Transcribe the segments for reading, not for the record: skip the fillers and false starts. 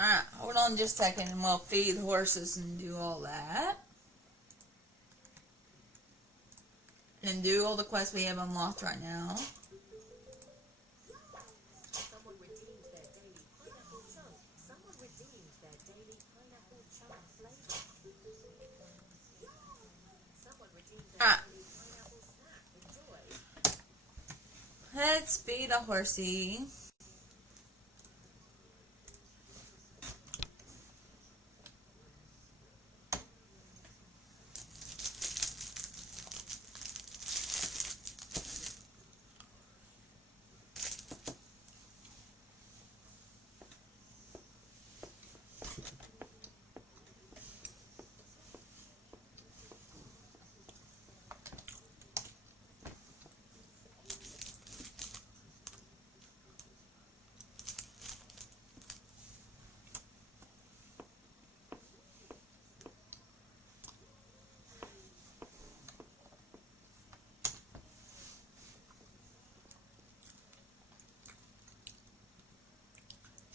Alright, hold on just a second and we'll feed the horses and do all that. And do all the quests we have unlocked right now. Someone redeemed their daily pineapple chunk. Someone redeemed their daily pineapple chunk flavor. Someone redeemed their daily pineapple snack. Enjoy. Let's feed a horsey.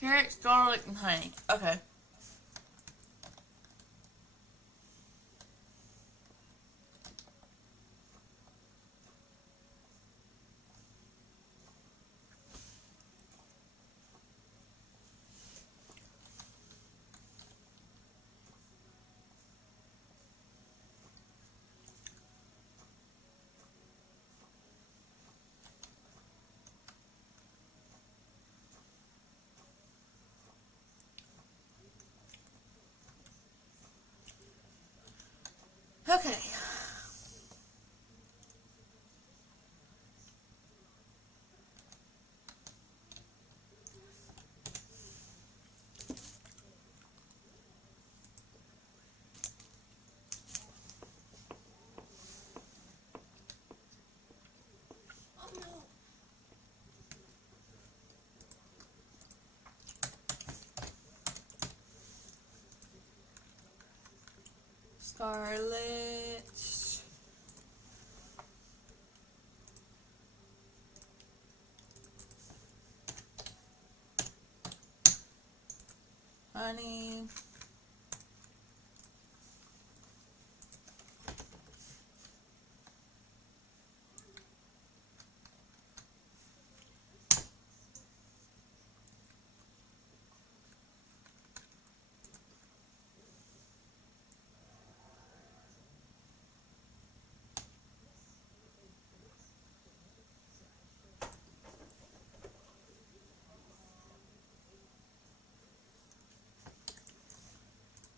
Carrots, garlic, and honey. Okay. Okay. Scarlet. Honey.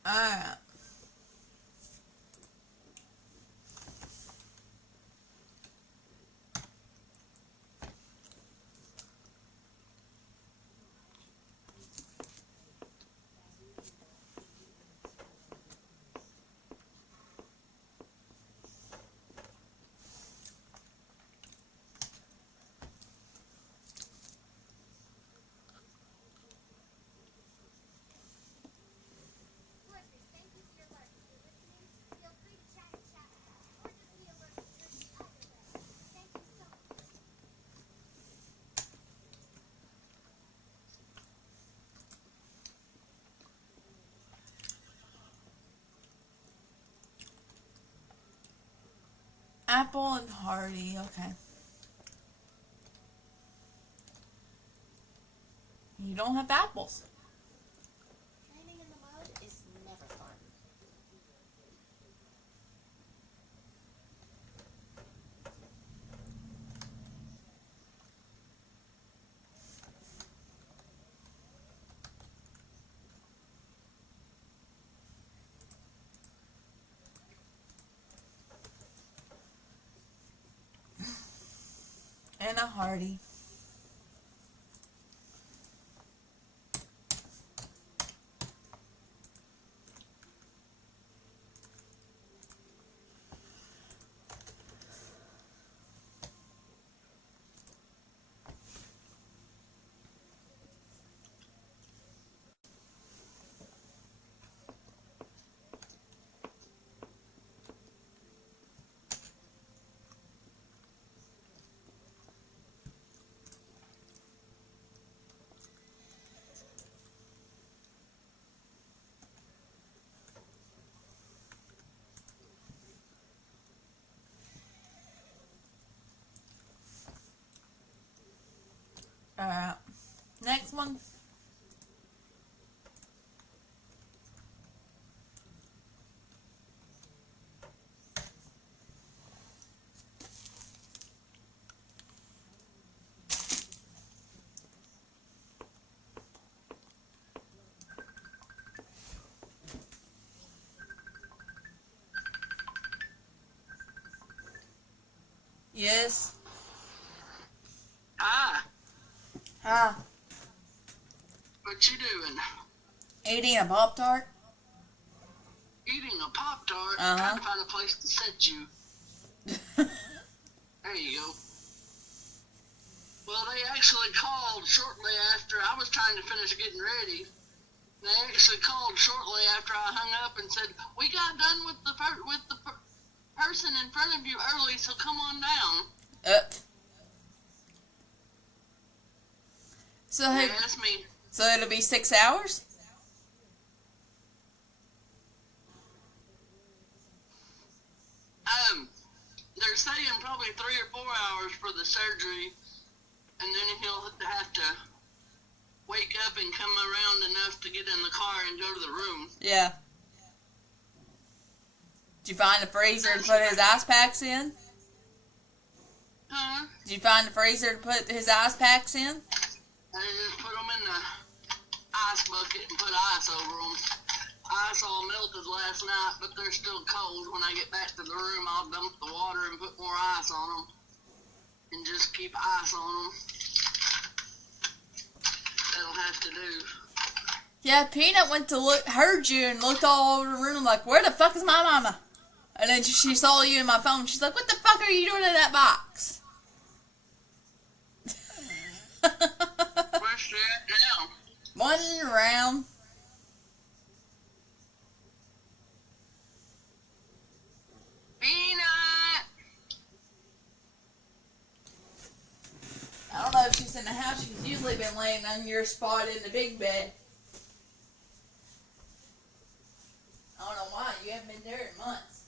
Alright. Apple and Hardy. Okay. You don't have apples. Training in the mud is never fun. And a Hardy. Alright. Next one. Yes. Hi, Hi. what you doing? Eating a Pop-Tart? Eating a Pop-Tart? Uh-huh. Trying to find a place to sit you. There you go. Well, they actually called shortly after I was trying to finish getting ready. They actually called shortly after I hung up and said, "We got done with the person in front of you early, so come on down." So, Yeah, that's me. so it'll be 6 hours? They're saying probably 3 or 4 hours for the surgery, and then he'll have to wake up and come around enough to get in the car and go to the room. Yeah. Did you find the freezer to put his ice packs in? Huh? Did you find the freezer to put his ice packs in? I just put them in the ice bucket and put ice over them. Ice all melted last night, but they're still cold. When I get back to the room, I'll dump the water and put more ice on them. And just keep ice on them. That'll have to do. Yeah, Peanut went to look, heard you and looked all over the room like, where the fuck is my mama? And then she saw you in my phone. She's like, what the fuck are you doing in that box? Where's she at now? One round. Peanut! I don't know if she's in the house. She's usually been laying on your spot in the big bed. I don't know why. You haven't been there in months.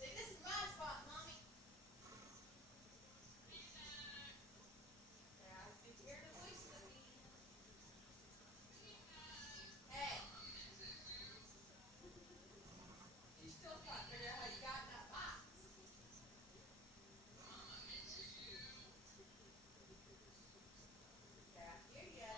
See, this is my spot, Mommy. I can hear the voices of me. Hey. You still can't figure out how you got in that box. Yeah, I hear ya.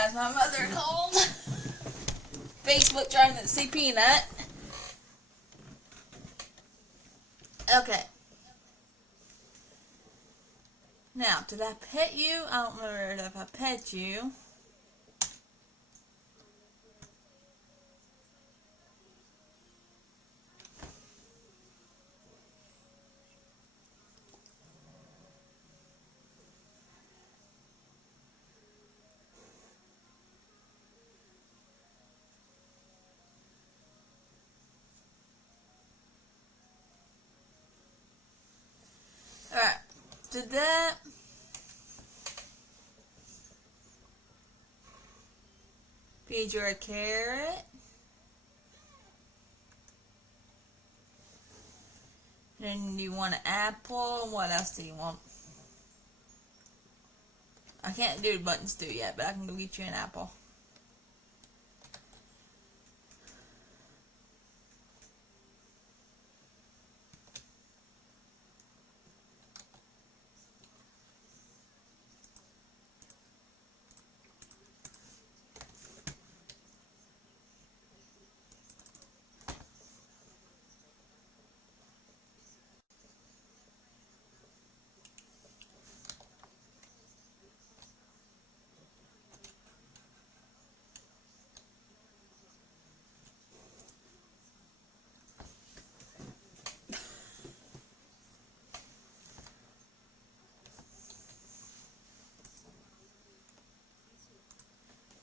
as my mother called Facebook trying to see Peanut. Okay. Now, did I pet you? I don't remember if I pet you. Alright. Did that. Feed you a carrot. Then you want an apple. What else do you want? I can't do button stew yet, but I can go get you an apple.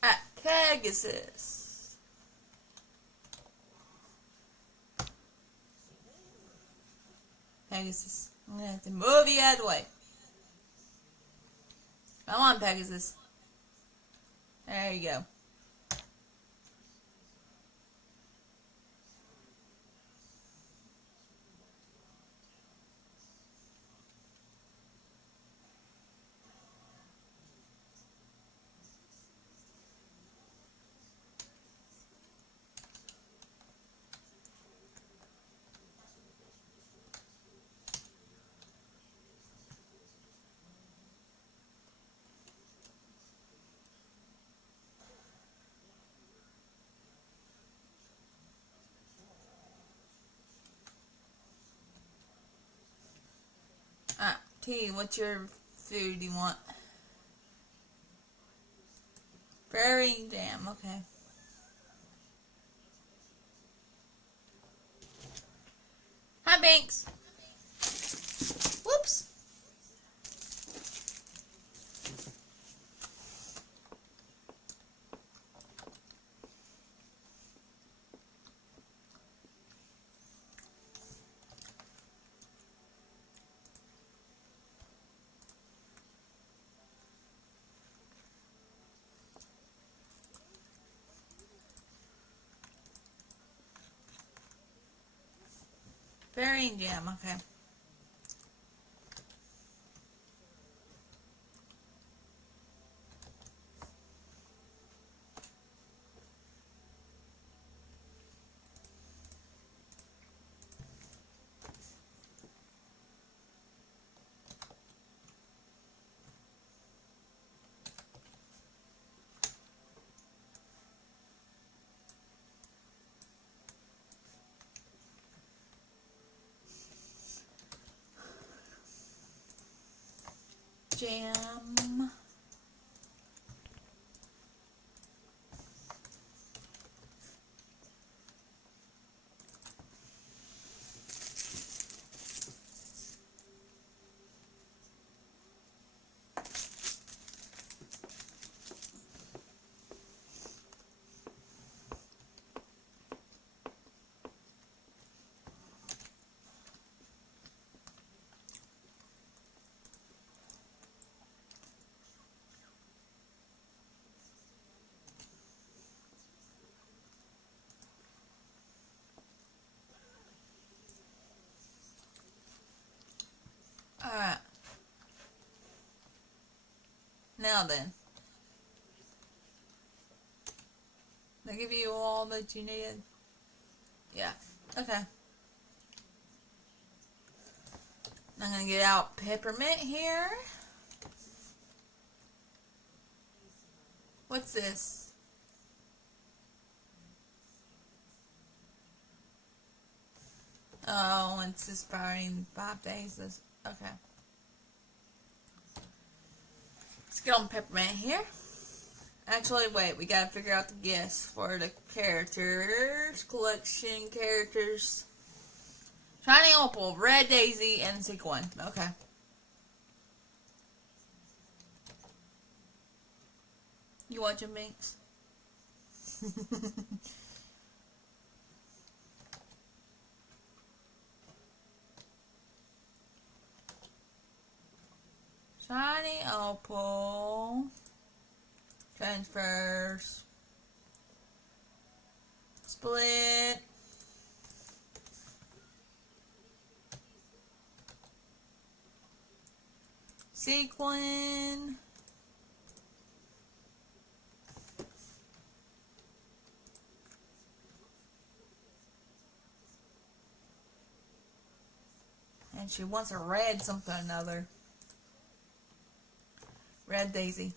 At Pegasus. Pegasus. I'm gonna have to move you out of the way. Come on, Pegasus. There you go. T, what's your food you want? Berry jam, okay. Hi, Banks. Whoops. Berry jam, okay. Jam. Alright. Now then. Did I give you all that you needed? Yeah. Okay. I'm going to get out peppermint here. What's this? Oh, it's expiring 5 days. Okay. Let's get on Peppermint here. Actually, wait. We gotta figure out the guess for the characters. Collection characters. Shiny Opal, Red Daisy, and Sequin. Okay. You watching, Binks? Shiny Opal. Transfers. Split. Sequin. And she wants a red something or another. Red Daisy.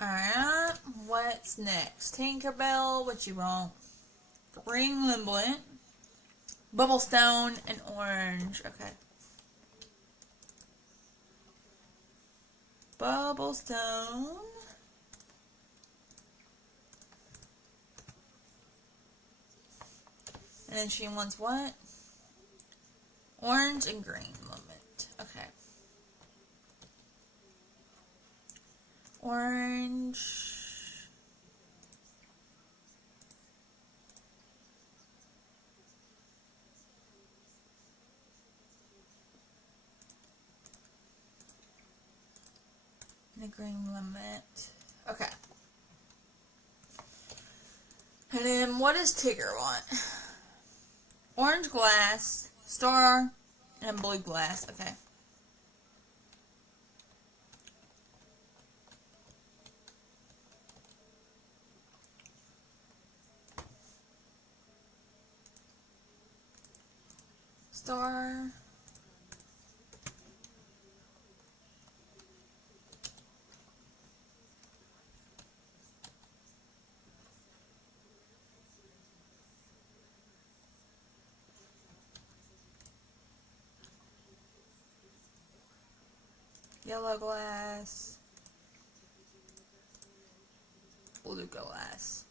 Alright, what's next? Tinkerbell, what you want? Green Limblet, Bubblestone, and Orange. Okay. Bubblestone. And then she wants what? Orange and green limit. Okay. Orange. And a green limit. Okay. And then what does Tigger want? Orange glass, star, and blue glass. Okay. Star. Yellow glass. Blue glass.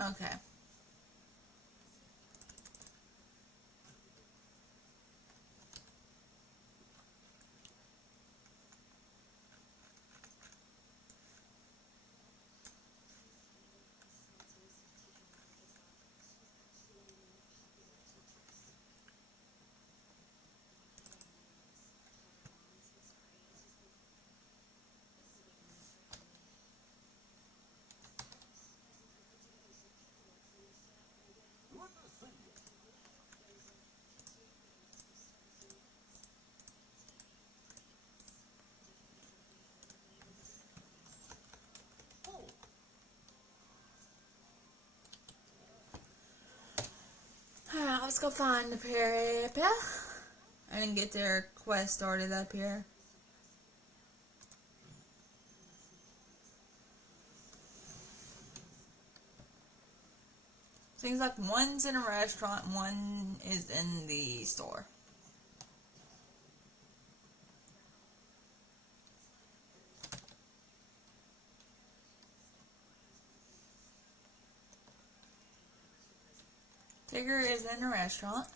Okay. Alright, let's go find the Parappa. I didn't get their quest started up here. Seems like one's in a restaurant, one is in the store. Tigger is in a restaurant.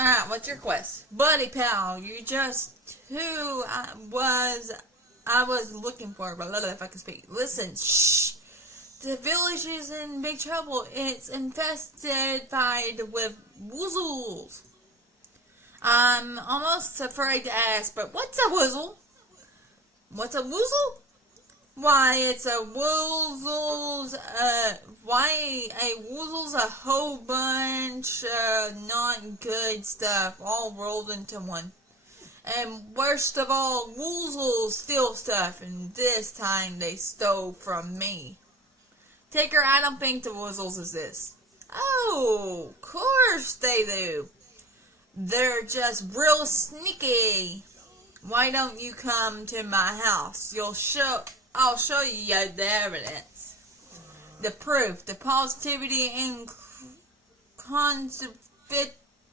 Alright, what's your quest? Buddy pal, you just who I was looking for, but if I can speak. Listen, shh. The village is in big trouble. It's infested with woozles. I'm almost afraid to ask, but what's a woozle? What's a woozle? Why, it's a woozle's, a whole bunch of not good stuff all rolled into one. And worst of all, woozles steal stuff, and this time they stole from me. Tigger, I don't think the woozles is this. Oh, of course they do. They're just real sneaky. Why don't you come to my house? I'll show you the evidence. The proof, the positivity and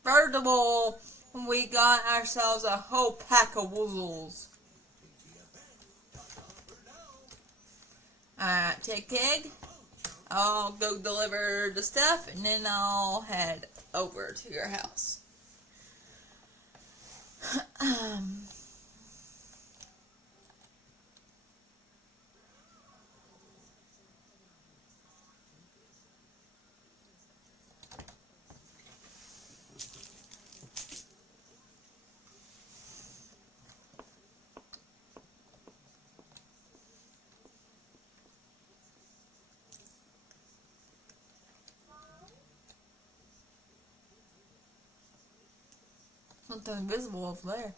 convertible. We got ourselves a whole pack of woozles. Alright, take Tig. I'll go deliver the stuff and then I'll head over to your house. Something invisible over there.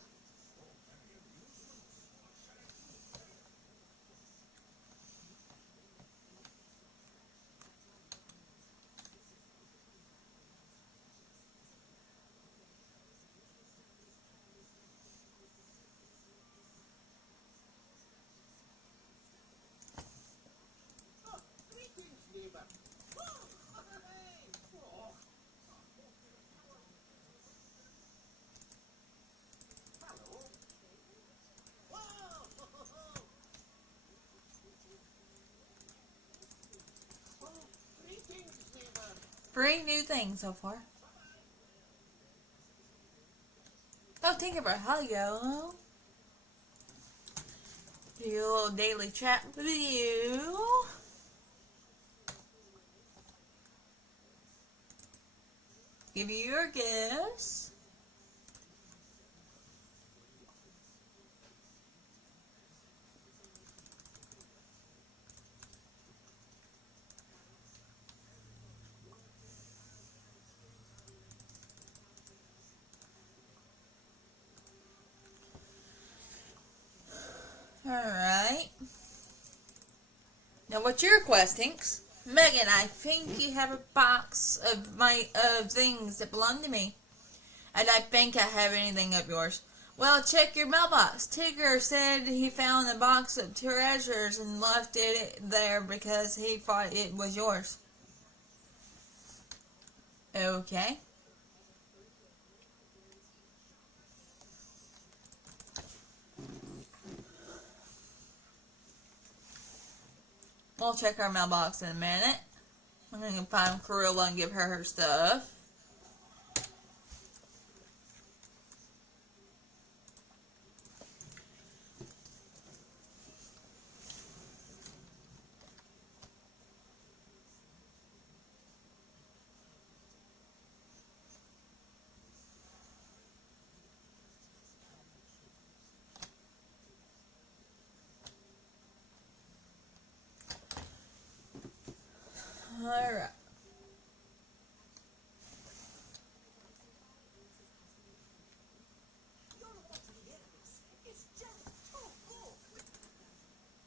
Three new things so far. Oh, Tinkerbell, how you go? Do your little daily chat with you. Give you your gifts. Alright. Now what's your quest, Tinks? Megan, I think you have a box of things that belong to me. And I think I have anything of yours. Well, check your mailbox. Tigger said he found a box of treasures and left it there because he thought it was yours. Okay. We'll check our mailbox in a minute. I'm going to find Corilla and give her stuff. Alright.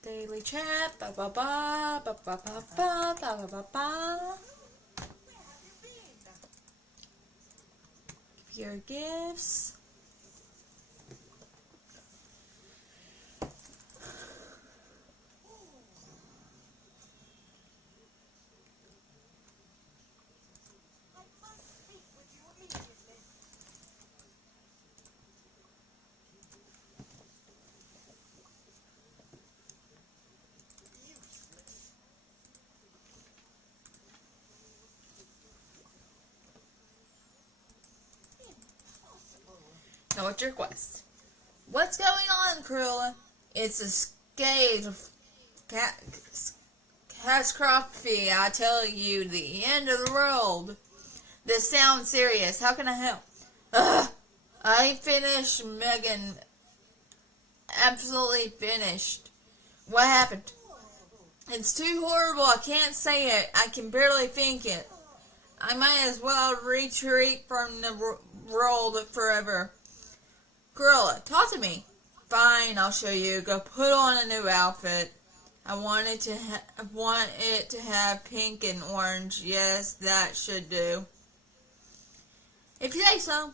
Daily chat, ba ba ba ba ba ba ba ba ba ba. Give your gifts. Now what's your request? What's going on, Cruella? It's a scathe catastrophe, I tell you, the end of the world. This sounds serious. How can I help? Ugh, I ain't finished, Megan. Absolutely finished. What happened? It's too horrible. I can't say it. I can barely think it. I might as well retreat from the world forever. Cruella, talk to me. Fine, I'll show you. Go put on a new outfit. I want it to have pink and orange. Yes, that should do. If you say so.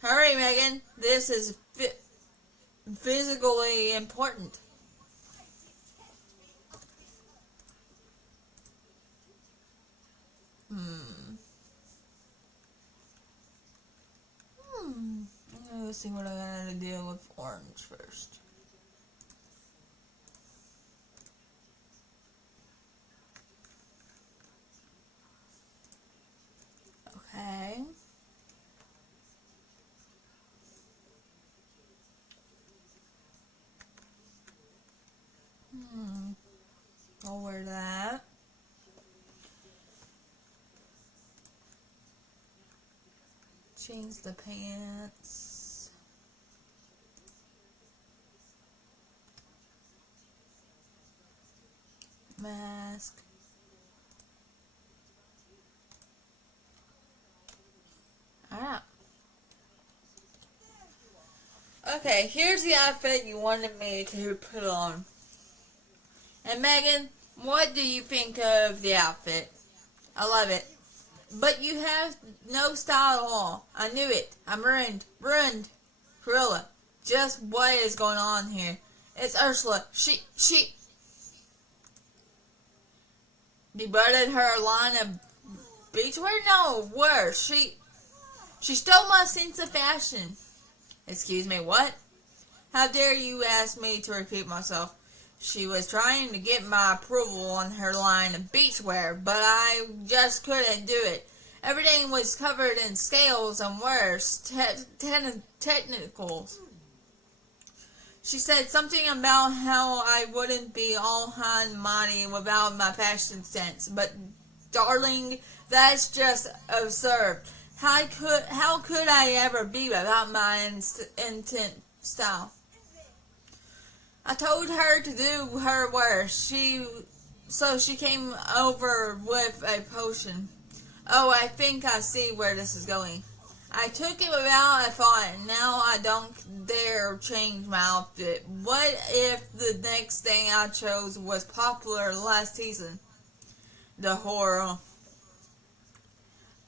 Hurry, Megan. This is physically important. Let's see what I gotta deal with orange first. Okay. I'll wear that. Change the pants. Mask. Alright. Okay, here's the outfit you wanted me to put on. And Megan, what do you think of the outfit? I love it. But you have no style at all. I knew it. I'm ruined. Ruined. Cruella, just what is going on here? It's Ursula. She debuted her line of beachwear? No, worse. She stole my sense of fashion. Excuse me, what? How dare you ask me to repeat myself? She was trying to get my approval on her line of beachwear, but I just couldn't do it. Everything was covered in scales and worse, technicals. She said something about how I wouldn't be all high and mighty without my fashion sense, but darling, that's just absurd. How could I ever be without my intent style? I told her to do her worst. So she came over with a potion. Oh, I think I see where this is going. I took it without a thought, and now I don't dare change my outfit. What if the next thing I chose was popular last season? The horror.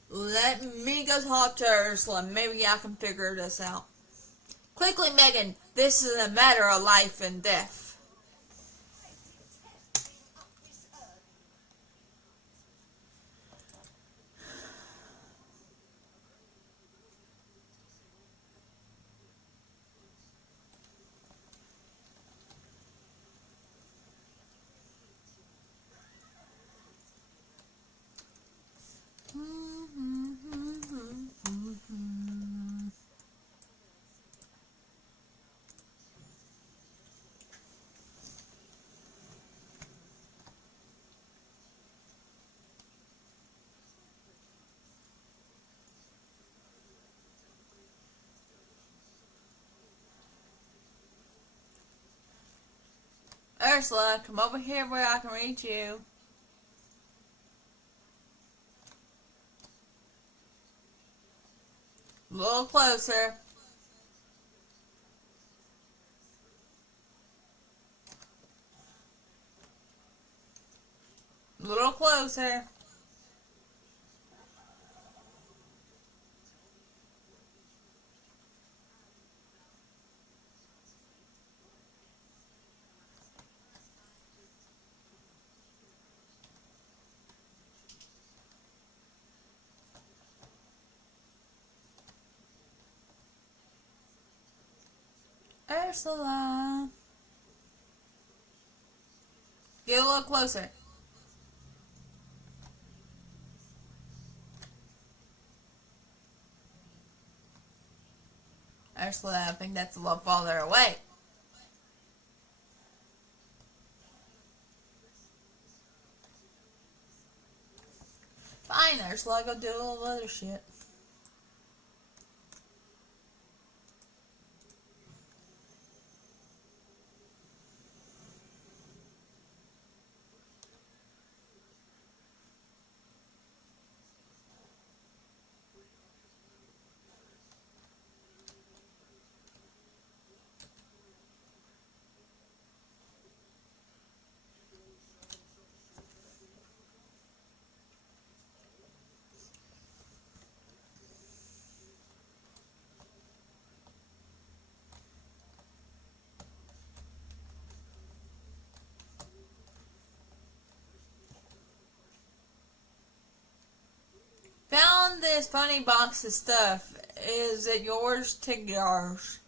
Let me go talk to Ursula. Maybe I can figure this out. Quickly, Megan. This is a matter of life and death. Ursula, come over here where I can reach you. A little closer. A little closer. Ursula. Get a little closer. Actually, I think that's a lot farther away. Fine, Ursula, go do all the other shit. Found this funny box of stuff. Is it yours? Take yours.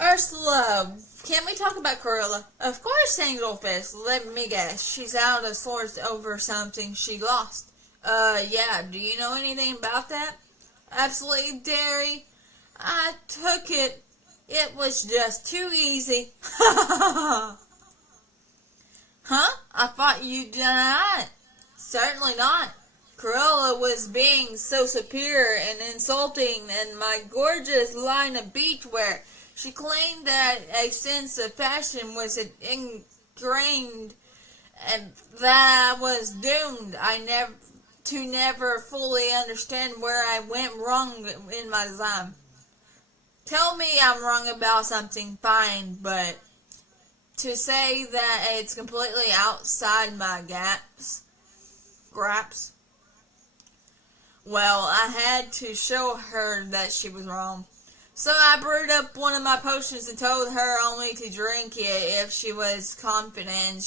Ursula, can we talk about Cruella? Of course, Angelfish. Let me guess. She's out of sorts over something she lost. Yeah. Do you know anything about that? Absolutely, Derry. I took it. It was just too easy. Huh? I thought you denied. Certainly not. Cruella was being so superior and insulting in my gorgeous line of beachwear. She claimed that a sense of fashion was ingrained and that I was doomed. Never fully understand where I went wrong in my design. Tell me I'm wrong about something, fine, but to say that it's completely outside my grasp, well, I had to show her that she was wrong. So I brewed up one of my potions and told her only to drink it if she was confident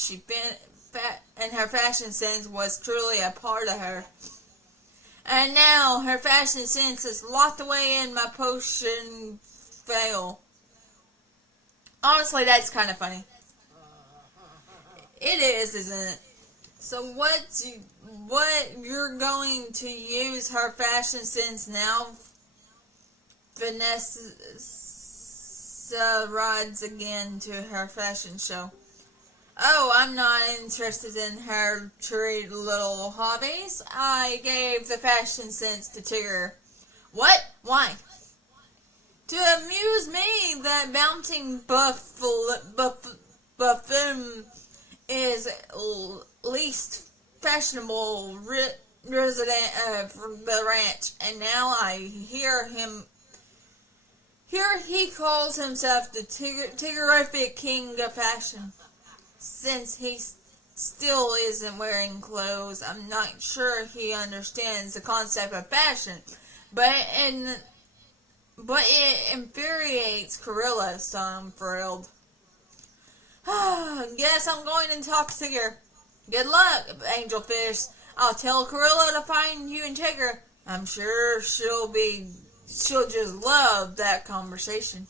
and her fashion sense was truly a part of her. And now her fashion sense is locked away in my potion vial. Honestly, that's kind of funny. It is, isn't it? So what you're going to use her fashion sense now? Vanessa rides again to her fashion show. Oh, I'm not interested in her tree little hobbies. I gave the fashion sense to Tigger. What? Why? To amuse me, that bouncing buffoon is least fashionable resident of the ranch, and now I hear him. Here he calls himself the Tiggerific King of Fashion. Since he still isn't wearing clothes, I'm not sure he understands the concept of fashion. But it infuriates Cruella, so I'm thrilled. Guess I'm going to talk to Tigger. Good luck, Angelfish. I'll tell Cruella to find you and Tigger. I'm sure she'll just love that conversation.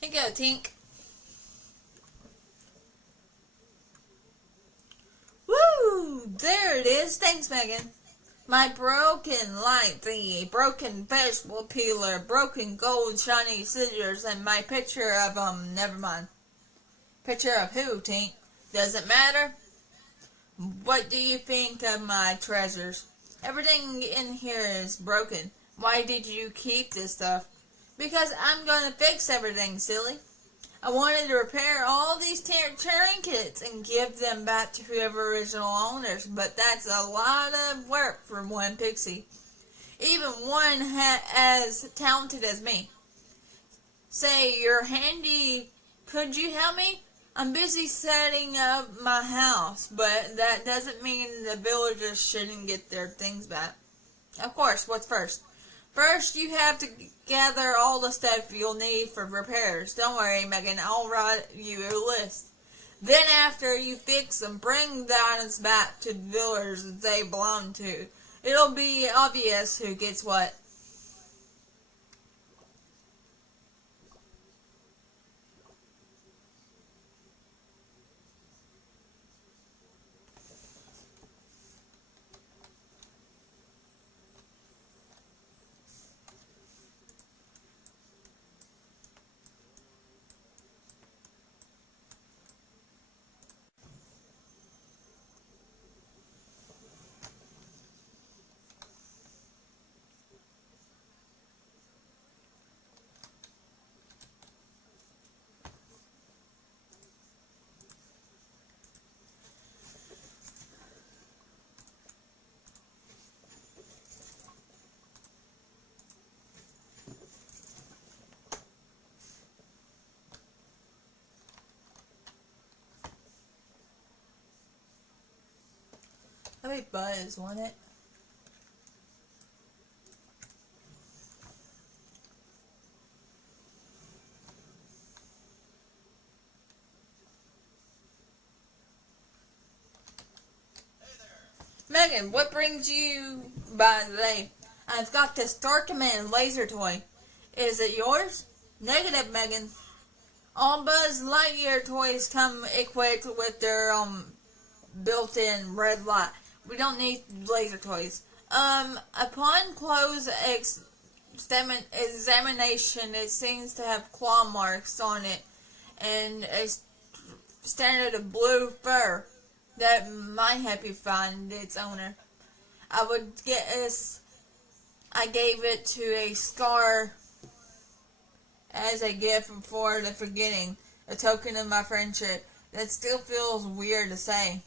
Here you go, Tink. Woo! There it is. Thanks, Megan. My broken light thingy, broken vegetable peeler, broken gold shiny scissors, and my picture of, never mind. Picture of who, Tink? Doesn't matter. What do you think of my treasures? Everything in here is broken. Why did you keep this stuff? Because I'm gonna fix everything, silly. I wanted to repair all these trinkets and give them back to whoever original owners, but that's a lot of work for one pixie. Even one as talented as me. Say, you're handy. Could you help me? I'm busy setting up my house, but that doesn't mean the villagers shouldn't get their things back. Of course, what's first? First, you have to gather all the stuff you'll need for repairs. Don't worry, Megan, I'll write you a list. Then after you fix them, bring the items back to the villagers they belong to. It'll be obvious who gets what. That'd be buzz, wouldn't it? Megan, what brings you by today? I've got this Star Command laser toy. Is it yours? Negative, Megan. All Buzz Lightyear toys come equipped with their built-in red light. We don't need laser toys. Upon close examination, it seems to have claw marks on it and a standard of blue fur that might help you find its owner. I would guess I gave it to a Scar as a gift for the forgetting, a token of my friendship. That still feels weird to say.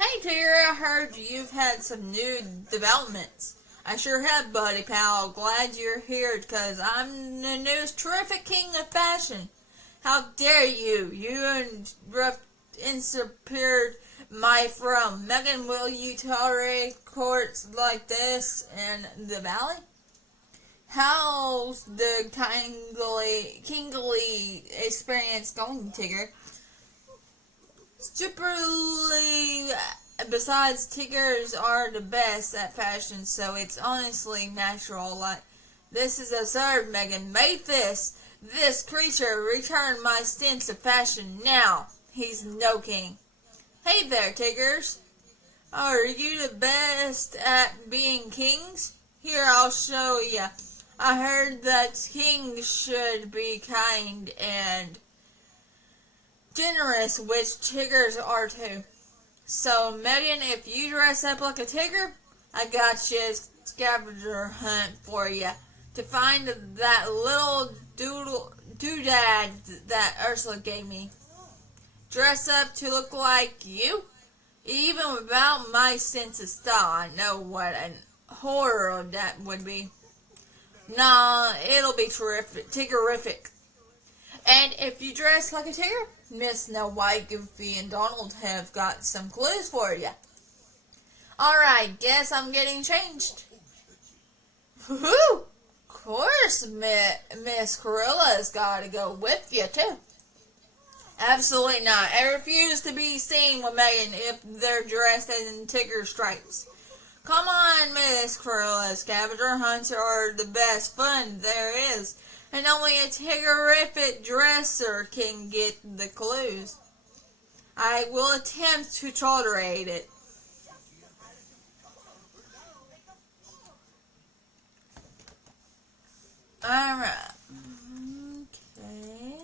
Hey Tigger, I heard you've had some new developments. I sure have, buddy pal. Glad you're here, because I'm the newest terrific king of fashion. How dare you? You and rough usurped my throne. Megan, will you tolerate courts like this in the valley? How's the kingly experience going, Tigger? Stupidly, besides, Tigers are the best at fashion, so it's honestly natural. Like, this is absurd, Megan. Make this creature return my sense of fashion now. He's no king. Hey there, Tigers. Are you the best at being kings? Here, I'll show ya. I heard that kings should be kind and generous, which Tigers are too. So, Megan, if you dress up like a Tigger, I got you a scavenger hunt for you to find that little doodad that Ursula gave me. Dress up to look like you? Even without my sense of style, I know what a horror that would be. Nah, it'll be terrific, Tiggerific. And if you dress like a Tigger, Miss Snow White, Goofy, and Donald have got some clues for you. Alright, guess I'm getting changed. Woohoo! Of course, Miss Corilla's gotta go with you, too. Absolutely not. I refuse to be seen with Megan if they're dressed in Tigger stripes. Come on, Miss Cruella. Scavenger hunts are the best fun there is, and only a terrific dresser can get the clues. I will attempt to tolerate it. Alright. Okay.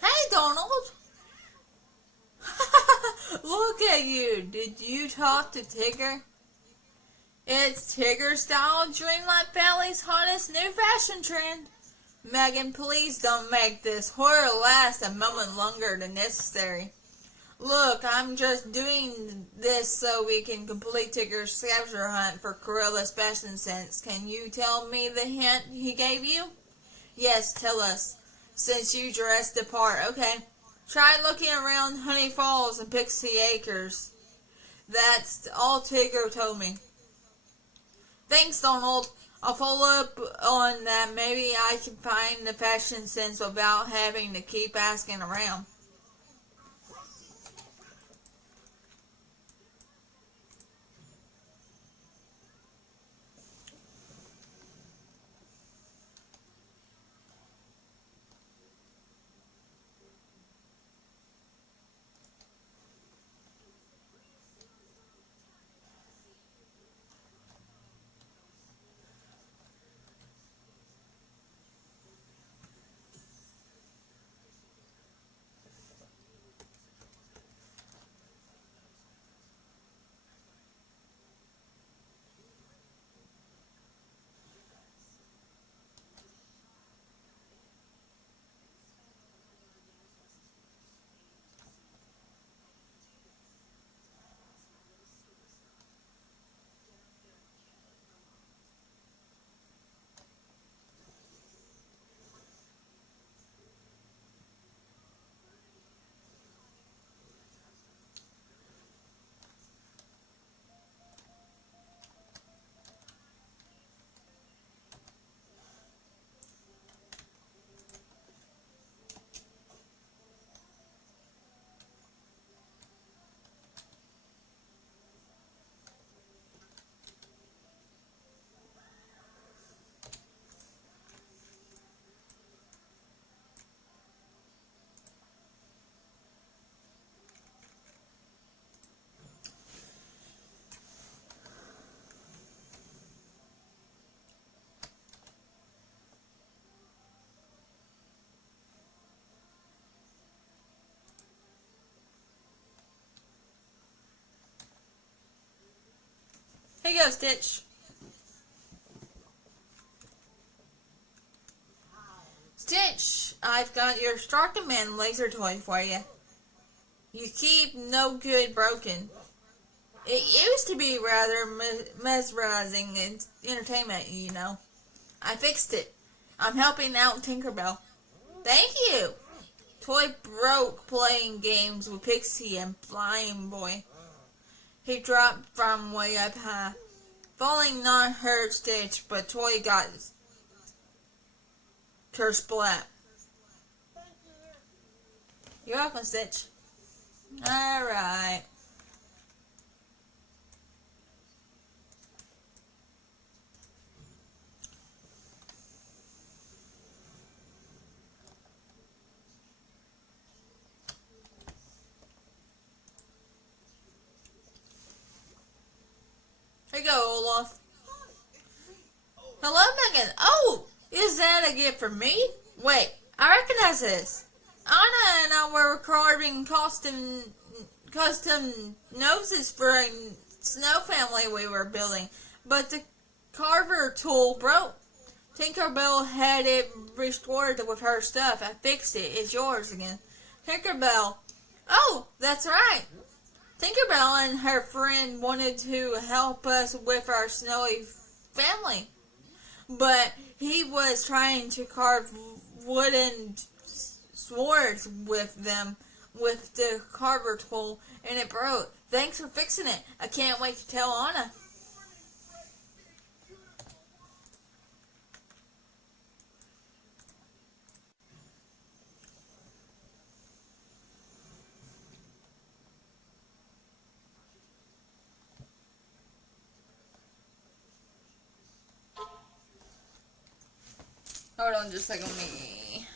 Hey, Donald. Look at you. Did you talk to Tigger? It's Tigger style Dreamlight Valley's hottest new fashion trend. Megan, please don't make this horror last a moment longer than necessary. Look, I'm just doing this so we can complete Tigger's scavenger hunt for Cruella's fashion sense. Can you tell me the hint he gave you? Yes, tell us. Since you dressed the part, okay. Try looking around Honey Falls and Pixie Acres. That's all Tigger told me. Thanks, Donald. I'll follow up on that. Maybe I can find the fashion sense without having to keep asking around. Here you go, Stitch. Stitch, I've got your Starkin Man laser toy for you. You keep no good broken. It used to be rather mesmerizing entertainment, you know. I fixed it. I'm helping out Tinkerbell. Thank you. Toy broke playing games with Pixie and Flying Boy. He dropped from way up high. Falling not hurt Stitch, but Toy got kersplat. You're welcome, Stitch. Alright. Here you go, Olaf. Hello, Megan. Oh, is that a gift for me? Wait, I recognize this. Anna and I were carving custom noses for a snow family we were building, but the carver tool broke. Tinkerbell had it restored with her stuff. I fixed it. It's yours again. Tinkerbell. Oh, that's right. Tinkerbell and her friend wanted to help us with our snowy family. but he was trying to carve wooden swords with them with the carver tool, and it broke. Thanks for fixing it. I can't wait to tell Anna. Hold on just a second, me.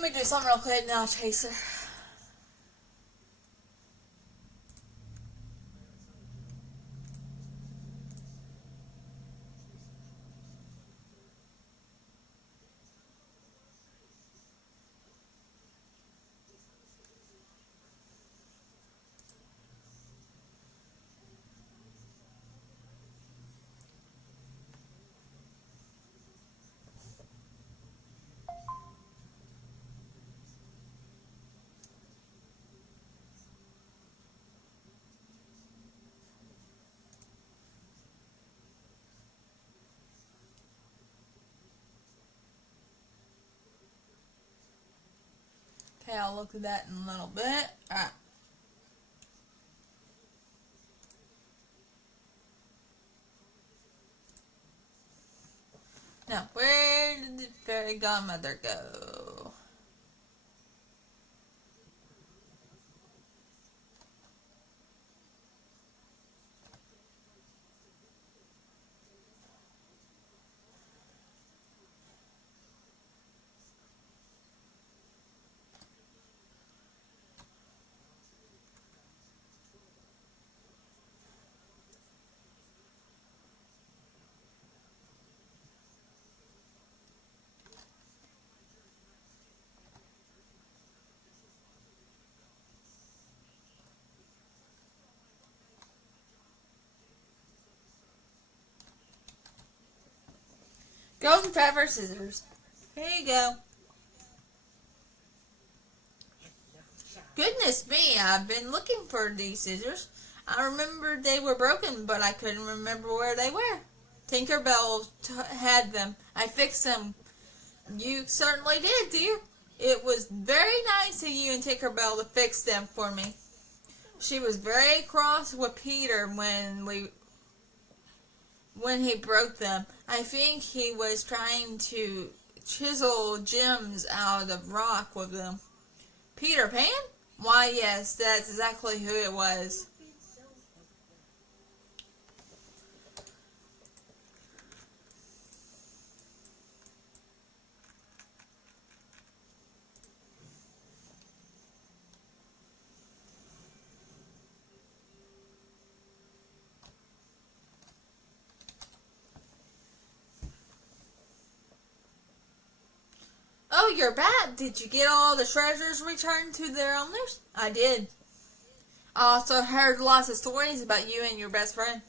Let me do something real quick now, Chaser. Okay, I'll look at that in a little bit. Alright. Now, where did the fairy godmother go? Golden pepper scissors. Here you go. Goodness me, I've been looking for these scissors. I remembered they were broken, but I couldn't remember where they were. Tinkerbell had them. I fixed them. You certainly did, dear. It was very nice of you and Tinkerbell to fix them for me. She was very cross with Peter when he broke them. I think he was trying to chisel gems out of rock with them. Peter Pan? Why, yes, that's exactly who it was. Oh, you're back. Did you get all the treasures returned to their owners? I did. I also heard lots of stories about you and your best friend.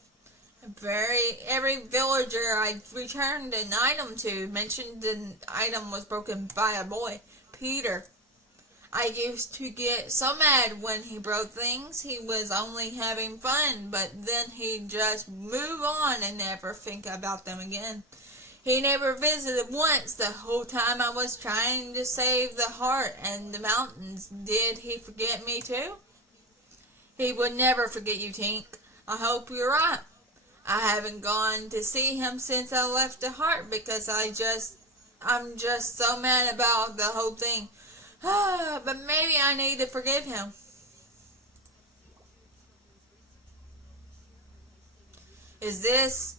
Every villager I returned an item to mentioned an item was broken by a boy, Peter. I used to get so mad when he broke things. He was only having fun, but then he'd just move on and never think about them again. He never visited once the whole time I was trying to save the heart and the mountains. Did he forget me too? He would never forget you, Tink. I hope you're right. I haven't gone to see him since I left the heart because I'm just so mad about the whole thing. But maybe I need to forgive him. Is this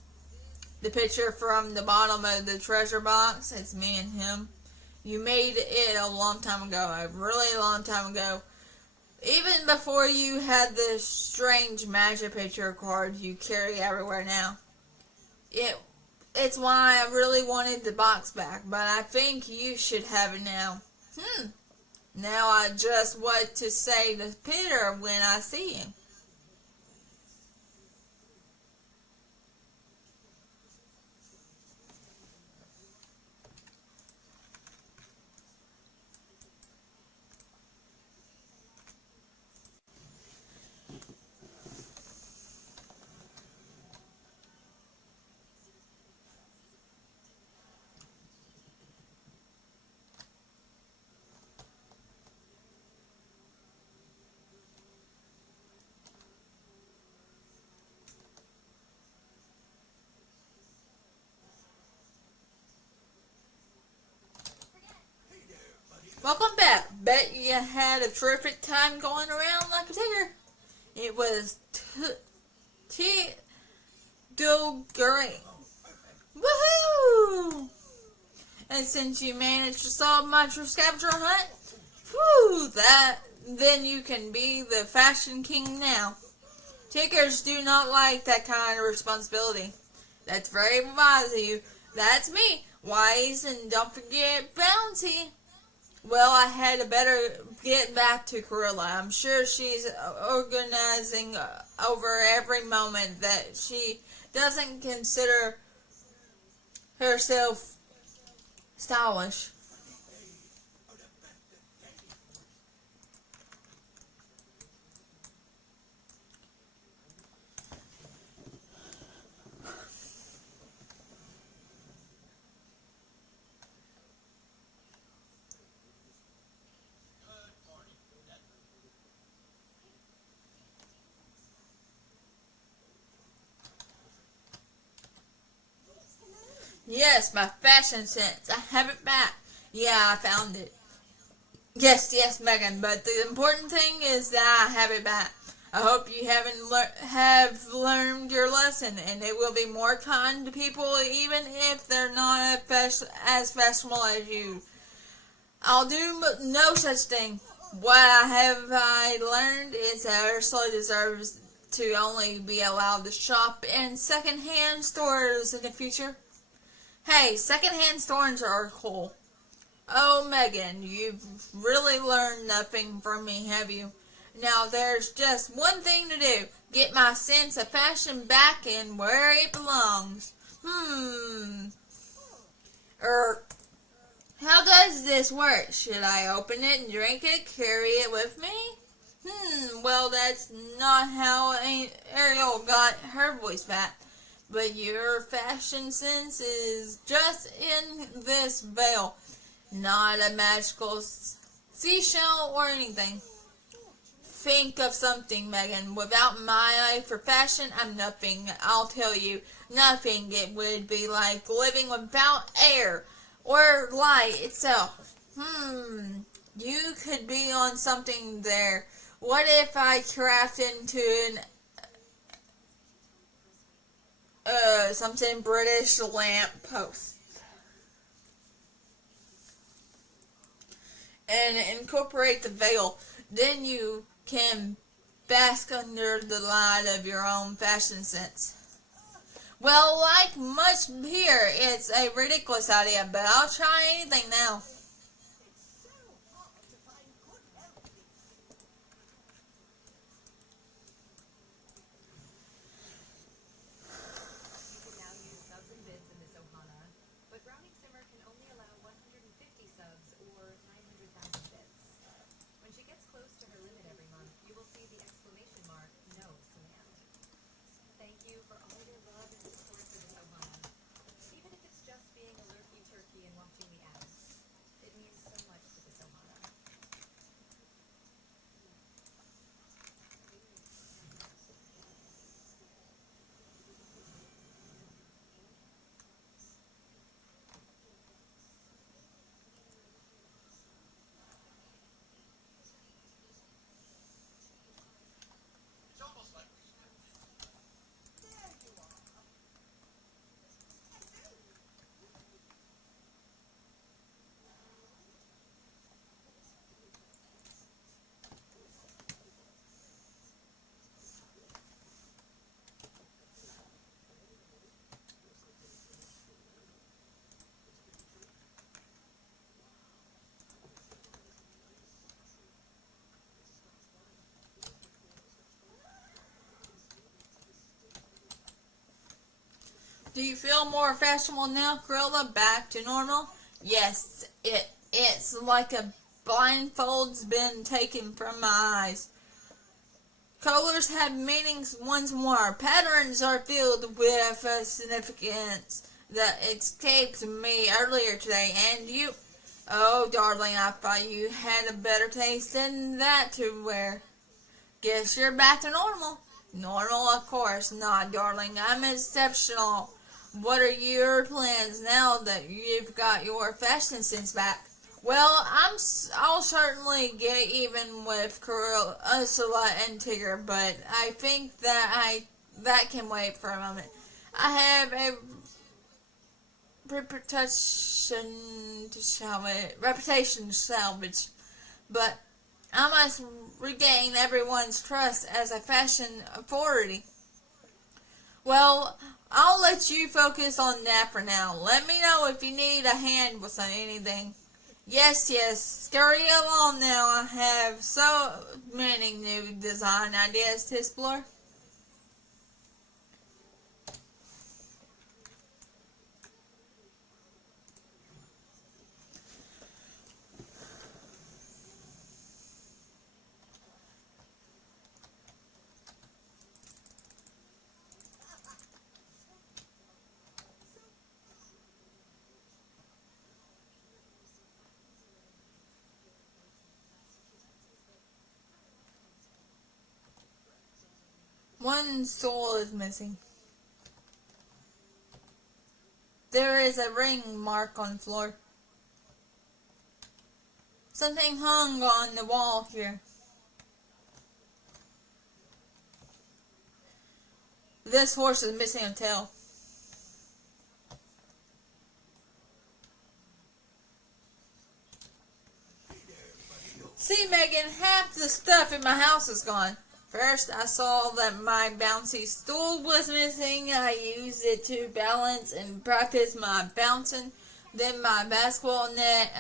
the picture from the bottom of the treasure box? It's me and him. You made it a long time ago, a really long time ago. Even before you had the strange magic picture card you carry everywhere now. It's why I really wanted the box back, but I think you should have it now. Now I just what to say to Peter when I see him. bet you had a terrific time going around like a tiger. It was Tigering. Woohoo! And since you managed to solve my scavenger hunt, then you can be the fashion king now. Tigers do not like that kind of responsibility. That's very wise of you. That's me, wise, and don't forget bounty. Well, I had to better get back to Corilla. I'm sure she's organizing over every moment that she doesn't consider herself stylish. Yes, my fashion sense. I have it back. Yeah, I found it. Yes, Megan, but the important thing is that I have it back. I hope you have learned your lesson, and it will be more kind to people even if they're not as fashionable as you. I'll do no such thing. What I learned is that Ursula deserves to only be allowed to shop in second-hand stores in the future. Hey, second-hand stores are cool. Oh, Megan, you've really learned nothing from me, have you? Now, there's just one thing to do. Get my sense of fashion back in where it belongs. How does this work? Should I open it and drink it, carry it with me? Well, that's not how Ariel got her voice back. But your fashion sense is just in this veil, not a magical seashell or anything. Think of something, Megan. Without my eye for fashion, I'm nothing. I'll tell you, nothing. It would be like living without air or light itself. You could be on something there. What if I craft into something British lamp post and incorporate the veil? Then you can bask under the light of your own fashion sense. Well, like much here, it's a ridiculous idea, but I'll try anything now. But BrowningSimmer can only allow 150 subs or 900,000 bits. When she gets close to her limit every month, you will see the exclamation mark, no command. Thank you for all your love and support for this Ohana. Even if it's just being a lurky turkey and watching the ads. It means so much to this Ohana. Do you feel more fashionable now, Corilla? Back to normal? Yes, it's like a blindfold's been taken from my eyes. Colors have meanings once more. Patterns are filled with a significance that escaped me earlier today. And you, oh darling, I thought you had a better taste than that to wear. Guess you're back to normal. Normal, of course not, darling. I'm exceptional. What are your plans now that you've got your fashion sense back? Well, I'll certainly get even with Ursula and Tigger, but I think that can wait for a moment. I have a reputation to salvage, but I must regain everyone's trust as a fashion authority. Well, I'll let you focus on that for now. Let me know if you need a hand with anything. Yes, scurry along now. I have so many new design ideas to explore. One soul is missing. There is a ring mark on the floor. Something hung on the wall here. This horse is missing a tail. See, Megan, half the stuff in my house is gone. First, I saw that my bouncy stool was missing. I used it to balance and practice my bouncing. Then my basketball net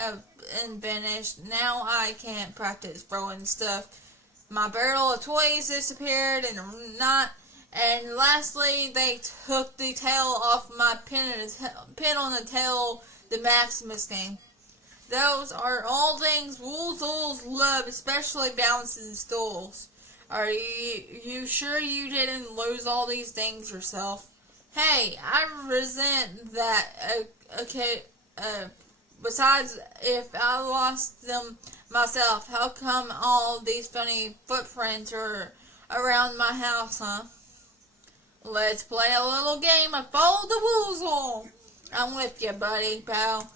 and finished. Now I can't practice throwing stuff. My barrel of toys disappeared and not. And lastly, they took the tail off my pin on the tail, the Maximus game. Those are all things Woozles love, especially bouncing stools. Are you sure you didn't lose all these things yourself? Hey, I resent that. Besides, if I lost them myself, how come all these funny footprints are around my house, huh? Let's play a little game of Follow the Woozle. I'm with you, buddy, pal.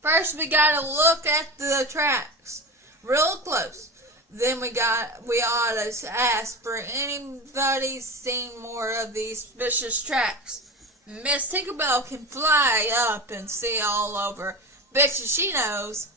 First, we gotta look at the tracks real close. Then we ought to ask for anybody seen more of these vicious tracks. Miss Tinkerbell can fly up and see all over. Bet you she knows.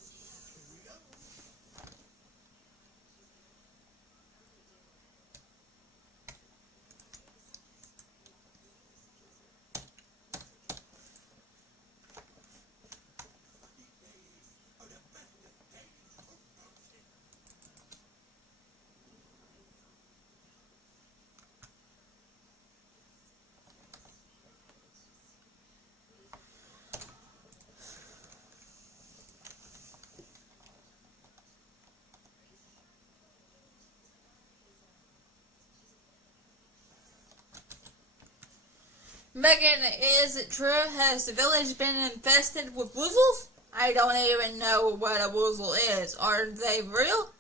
Megan, is it true? Has the village been infested with woozles? I don't even know what a woozle is. Are they real?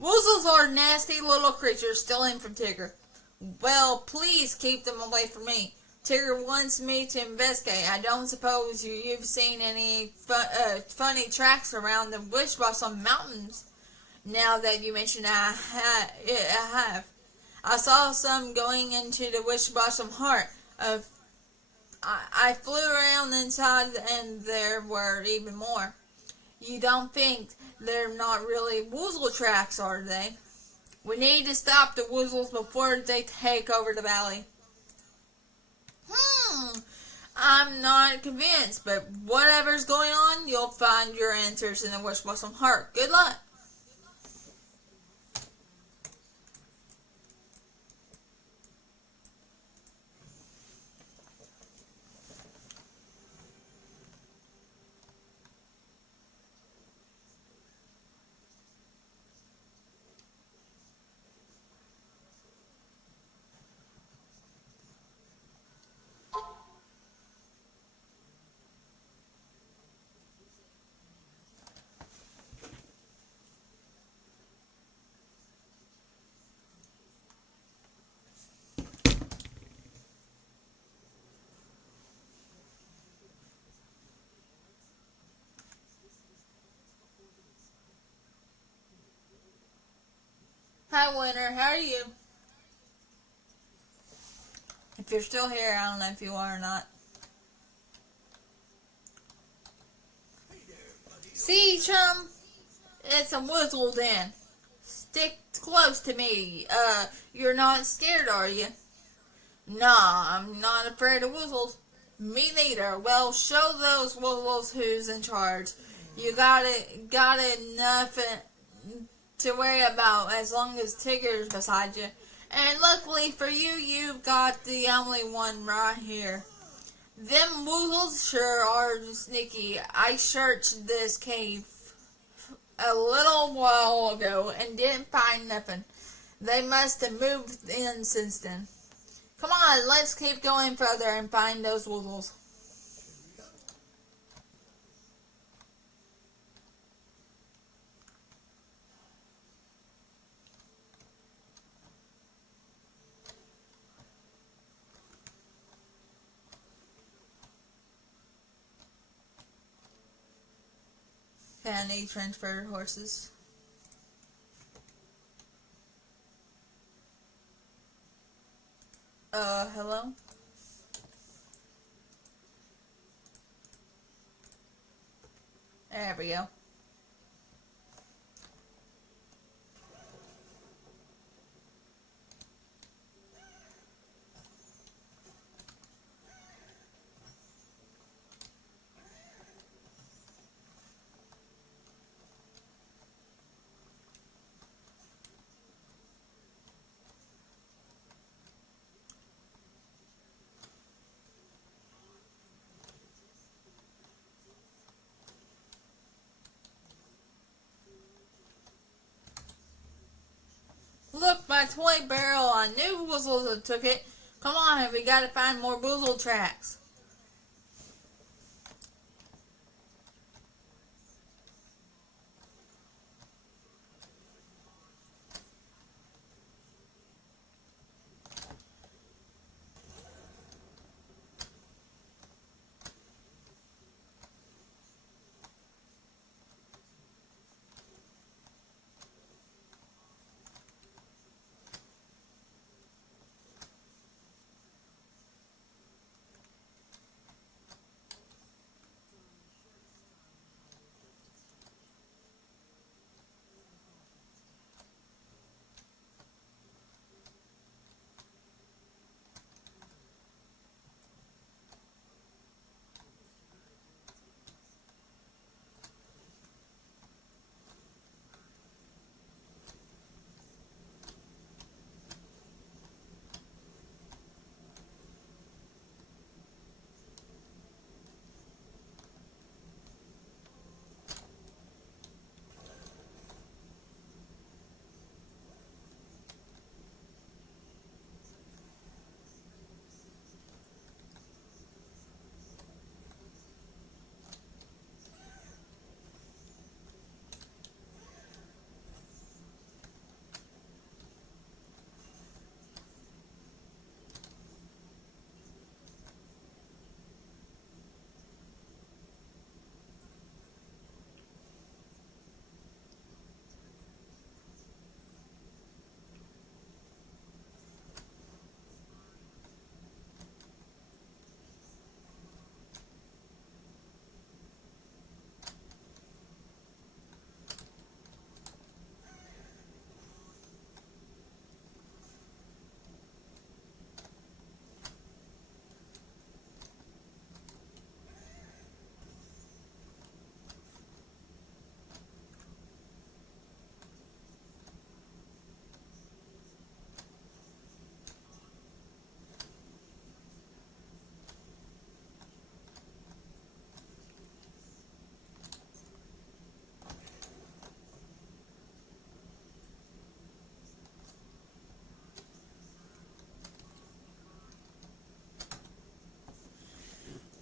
Woozles are nasty little creatures stealing from Tigger. Well, please keep them away from me. Tigger wants me to investigate. I don't suppose you've seen any funny tracks around the Wish Blossom Mountains. Now that you mention I have. I saw some going into the Wish Blossom Heart. I flew around inside and there were even more. You don't think they're not really woozle tracks, are they? We need to stop the woozles before they take over the valley. I'm not convinced, but whatever's going on, you'll find your answers in the Wish Blossom Heart. Good luck. Hi, Winter. How are you? If you're still here, I don't know if you are or not. See, chum? It's a Wuzzle Den. Stick close to me. You're not scared, are you? Nah, I'm not afraid of Wuzzles. Me neither. Well, show those Wuzzles who's in charge. You got enough to worry about as long as Tigger's beside you. And luckily for you, you've got the only one right here. Them Wuzzles sure are sneaky. I searched this cave a little while ago and didn't find nothing. They must have moved in since then. Come on, let's keep going further and find those Wuzzles. Okay, I need transferred horses. Hello? There we go. Look, my toy barrel. I knew Wuzzles took it. Come on, we gotta find more Wuzzle tracks.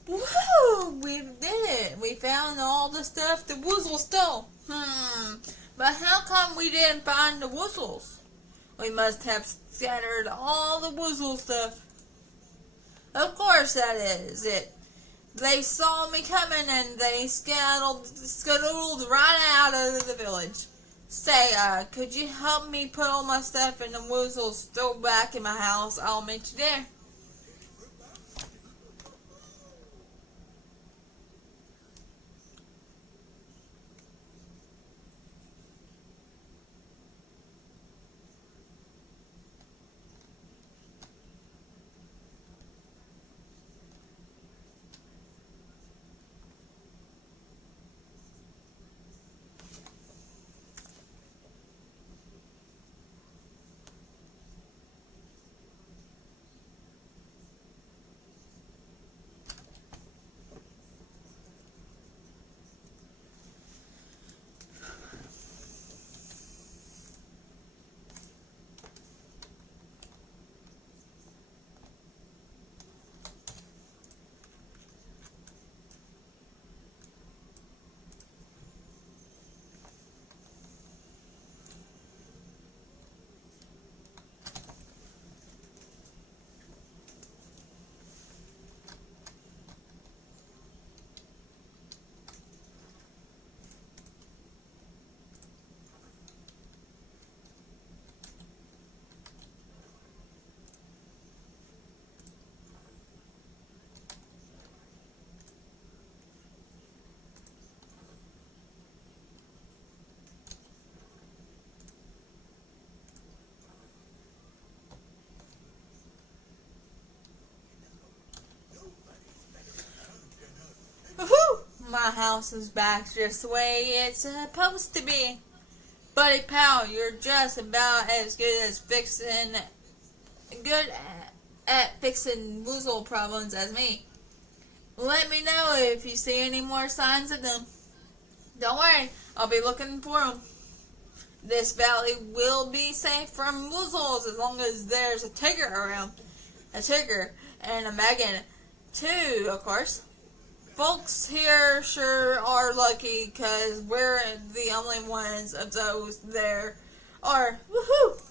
Woo! We did it. We found all the stuff the Wuzzle stole. But how come we didn't find the Wuzzles? We must have scattered all the Wuzzle stuff. Of course that is it. They saw me coming and they scuttled right out of the village. Say, could you help me put all my stuff in the woozles still back in my house? I'll meet you there. Woohoo! My house is back just the way it's supposed to be. Buddy pal, you're just about as good at fixing woozle problems as me. Let me know if you see any more signs of them. Don't worry, I'll be looking for them. This valley will be safe from woozles as long as there's a tiger around. A tiger and a Megan too, of course. Folks here sure are lucky because we're the only ones of those there are. Woohoo!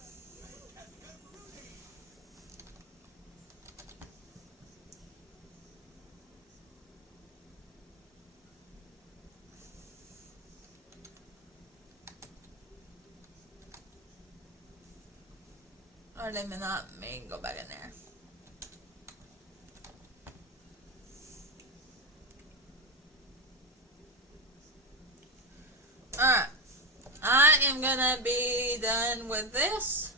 Or they may not mean go back in there. Alright, I am gonna be done with this.